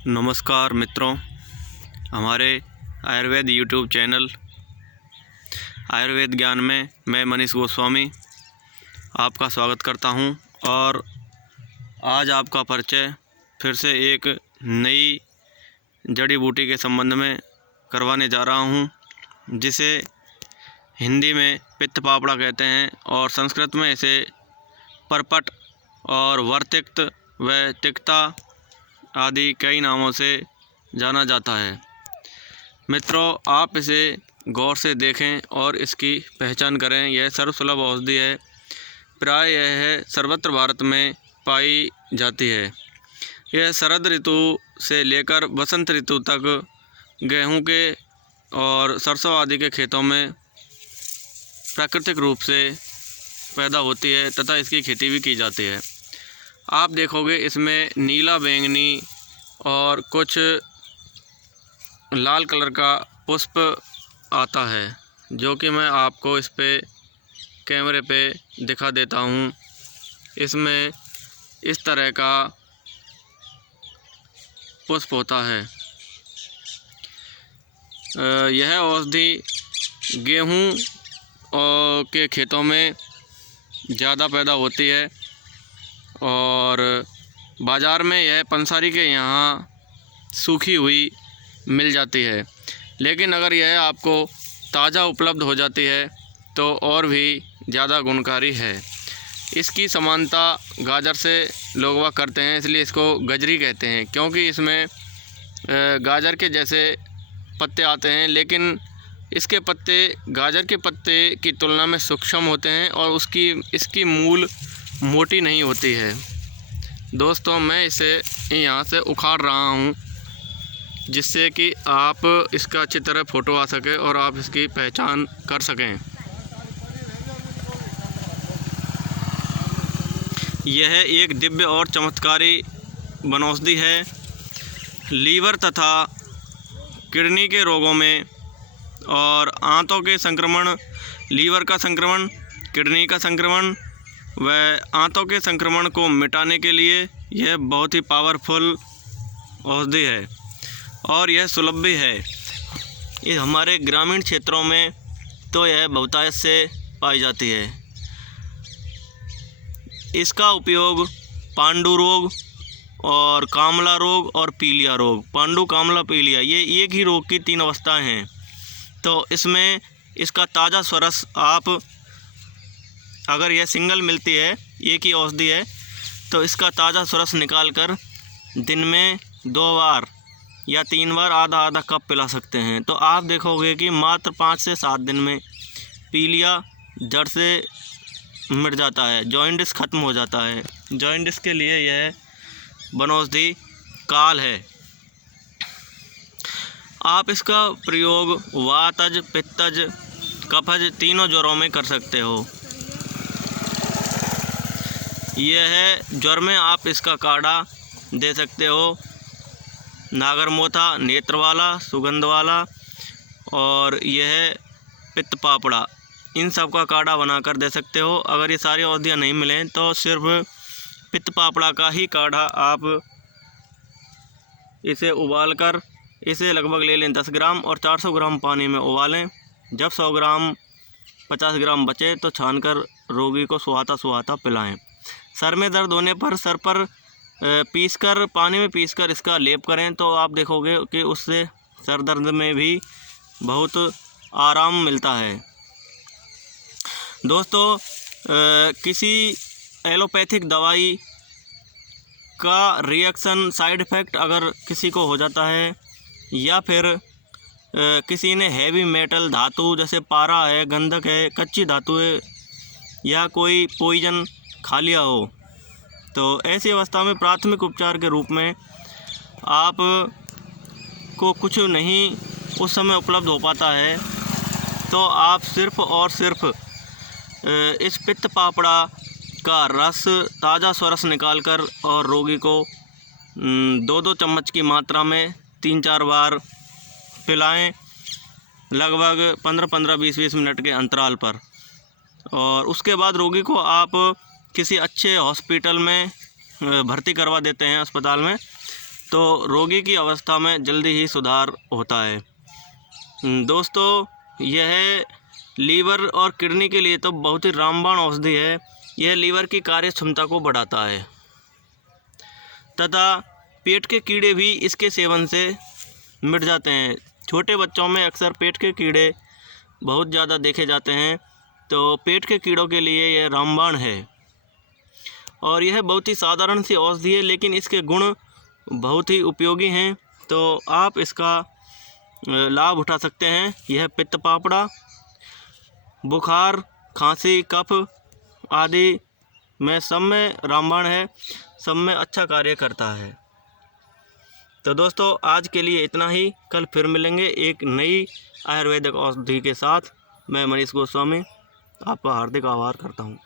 नमस्कार मित्रों, हमारे आयुर्वेद यूट्यूब चैनल आयुर्वेद ज्ञान में मैं मनीष गोस्वामी आपका स्वागत करता हूं। और आज आपका परिचय फिर से एक नई जड़ी बूटी के संबंध में करवाने जा रहा हूं, जिसे हिंदी में पित्त पापड़ा कहते हैं और संस्कृत में इसे परपट और वर्तिक्त व तिक्ता आदि कई नामों से जाना जाता है। मित्रों, आप इसे गौर से देखें और इसकी पहचान करें। यह सर्वसुलभ औषधि है। प्राय यह सर्वत्र भारत में पाई जाती है। यह शरद ऋतु से लेकर वसंत ऋतु तक गेहूं के और सरसों आदि के खेतों में प्राकृतिक रूप से पैदा होती है तथा इसकी खेती भी की जाती है। आप देखोगे इसमें नीला बैंगनी और कुछ लाल कलर का पुष्प आता है, जो कि मैं आपको इस पे कैमरे पे दिखा देता हूँ। इसमें इस तरह का पुष्प होता है। यह औषधि गेहूँ के खेतों में ज़्यादा पैदा होती है और बाज़ार में यह पंसारी के यहाँ सूखी हुई मिल जाती है। लेकिन अगर यह आपको ताज़ा उपलब्ध हो जाती है तो और भी ज़्यादा गुणकारी है। इसकी समानता गाजर से लोग वह करते हैं, इसलिए इसको गजरी कहते हैं, क्योंकि इसमें गाजर के जैसे पत्ते आते हैं, लेकिन इसके पत्ते गाजर के पत्ते की तुलना में सूक्ष्म होते हैं और इसकी मूल मोटी नहीं होती है। दोस्तों, मैं इसे यहाँ से उखाड़ रहा हूँ, जिससे कि आप इसका अच्छी तरह फ़ोटो आ सके और आप इसकी पहचान कर सकें। यह एक दिव्य और चमत्कारी वनौषधि है। लीवर तथा किडनी के रोगों में और आंतों के संक्रमण, लीवर का संक्रमण, किडनी का संक्रमण व आंतों के संक्रमण को मिटाने के लिए यह बहुत ही पावरफुल औषधि है और यह सुलभ भी है। ये हमारे ग्रामीण क्षेत्रों में तो यह बहुतायत से पाई जाती है। इसका उपयोग पांडु रोग और कामला रोग और पीलिया रोग, पांडु, कामला, पीलिया, ये एक ही रोग की 3 अवस्थाएं हैं। तो इसमें इसका ताज़ा स्वरस आप, अगर यह सिंगल मिलती है, एक ही औषधि है, तो इसका ताज़ा स्वरस निकाल कर दिन में 2 बार या 3 बार आधा आधा कप पिला सकते हैं। तो आप देखोगे कि मात्र 5 से 7 दिन में पीलिया जड़ से मिट जाता है, जॉइंटिस ख़त्म हो जाता है। जॉइंटिस के लिए यह वनौषधि काल है। आप इसका प्रयोग वातज, पित्तज, कफज तीनों ज्वरों में कर सकते हो। यह ज्वर में आप इसका काढ़ा दे सकते हो, नागरमोथा, नेत्र वाला, सुगंध वाला, और यह पित्त पापड़ा, इन सब का काढ़ा बनाकर दे सकते हो। अगर ये सारी औषधियाँ नहीं मिलें तो सिर्फ पित्त पापड़ा का ही काढ़ा आप इसे उबाल कर, इसे लगभग ले लें 10 ग्राम और 400 ग्राम पानी में उबालें। जब 100 ग्राम 50 ग्राम बचे तो छानकर रोगी को सुहाता पिलाएं। सर में दर्द होने पर सर पर पीसकर, पानी में पीसकर इसका लेप करें तो आप देखोगे कि उससे सर दर्द में भी बहुत आराम मिलता है। दोस्तों, किसी एलोपैथिक दवाई का रिएक्शन, साइड इफ़ेक्ट अगर किसी को हो जाता है, या फिर किसी ने हैवी मेटल धातु जैसे पारा है, गंधक है, कच्ची धातु है, या कोई पॉइजन खा लिया हो, तो ऐसी अवस्था में प्राथमिक उपचार के रूप में आप को कुछ नहीं उस समय उपलब्ध हो पाता है, तो आप सिर्फ़ और सिर्फ इस पित्त पापड़ा का रस, ताज़ा स्वरस निकालकर और रोगी को 2-2 चम्मच की मात्रा में 3-4 बार पिलाएं, लगभग 15-15, 20-20 मिनट के अंतराल पर। और उसके बाद रोगी को आप किसी अच्छे हॉस्पिटल में भर्ती करवा देते हैं, अस्पताल में, तो रोगी की अवस्था में जल्दी ही सुधार होता है। दोस्तों, यह लीवर और किडनी के लिए तो बहुत ही रामबाण औषधि है। यह लीवर की कार्य क्षमता को बढ़ाता है तथा पेट के कीड़े भी इसके सेवन से मिट जाते हैं। छोटे बच्चों में अक्सर पेट के कीड़े बहुत ज़्यादा देखे जाते हैं, तो पेट के कीड़ों के लिए यह रामबाण है। और यह बहुत ही साधारण सी औषधि है, लेकिन इसके गुण बहुत ही उपयोगी हैं, तो आप इसका लाभ उठा सकते हैं। यह पित्त पापड़ा, बुखार, खांसी, कफ आदि में सब में रामबाण है, सब में अच्छा कार्य करता है। तो दोस्तों, आज के लिए इतना ही। कल फिर मिलेंगे एक नई आयुर्वेदिक औषधि के साथ। मैं मनीष गोस्वामी आपका हार्दिक आभार करता हूँ।